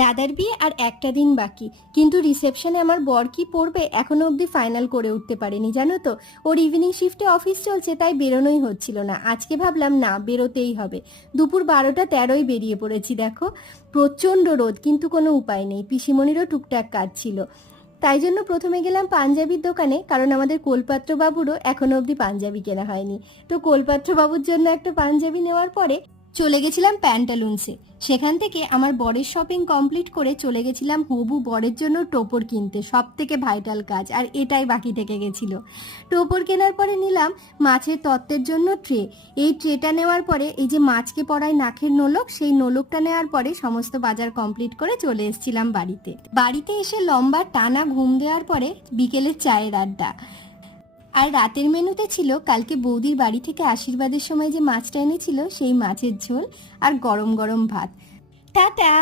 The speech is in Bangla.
দাদার বিয়ে আর একটা দিন বাকি, কিন্তু রিসেপশনে আমার বর কি পরবে এখনো অবধি ফাইনাল করে উঠতে পারেনি, জানো তো। ওর ইভিনিং শিফটে অফিস চলছে, তাই বেরোনোই হচ্ছিল না। আজকে ভাবলাম না, বেরোতেই হবে। দুপুর 12:13 বেরিয়ে পড়েছি। দেখো, প্রচণ্ড রোদ, কিন্তু কোনো উপায় নেই। পিসিমণিরও টুকটাক কাজ ছিল, তাই জন্য প্রথমে গেলাম পাঞ্জাবির দোকানে, কারণ আমাদের কোলপাত্র বাবুরও এখনো অবধি পাঞ্জাবি কেনা হয়নি। তো কোলপাত্র বাবুর জন্য একটা পাঞ্জাবি নেওয়ার পরে চলে গেছিলাম প্যান্টালুন্সে। সেখান থেকে আমার বরের শপিং কমপ্লিট করে চলে গেছিলাম হবু বরের জন্য টোপর কিনতে, সব থেকে ভাইটাল কাজ, আর এটাই বাকি থেকে গেছিল। টোপর কেনার পরে নিলাম মাছের তত্ত্বের জন্য ট্রে। এই ট্রেটা নেওয়ার পরে এই যে মাছকে পড়ায় নাকের নোলক, সেই নোলকটা নেওয়ার পরে সমস্ত বাজার কমপ্লিট করে চলে এসেছিলাম বাড়িতে এসে লম্বা টানা ঘুম দেওয়ার পরে বিকেলের চায়ের আড্ডা। আর রাতের মেনুতে ছিল কালকে বৌদির বাড়ি থেকে আশীর্বাদের সময় যে মাছটা এনেছিল, সেই মাছের ঝোল আর গরম গরম ভাত। টাটা।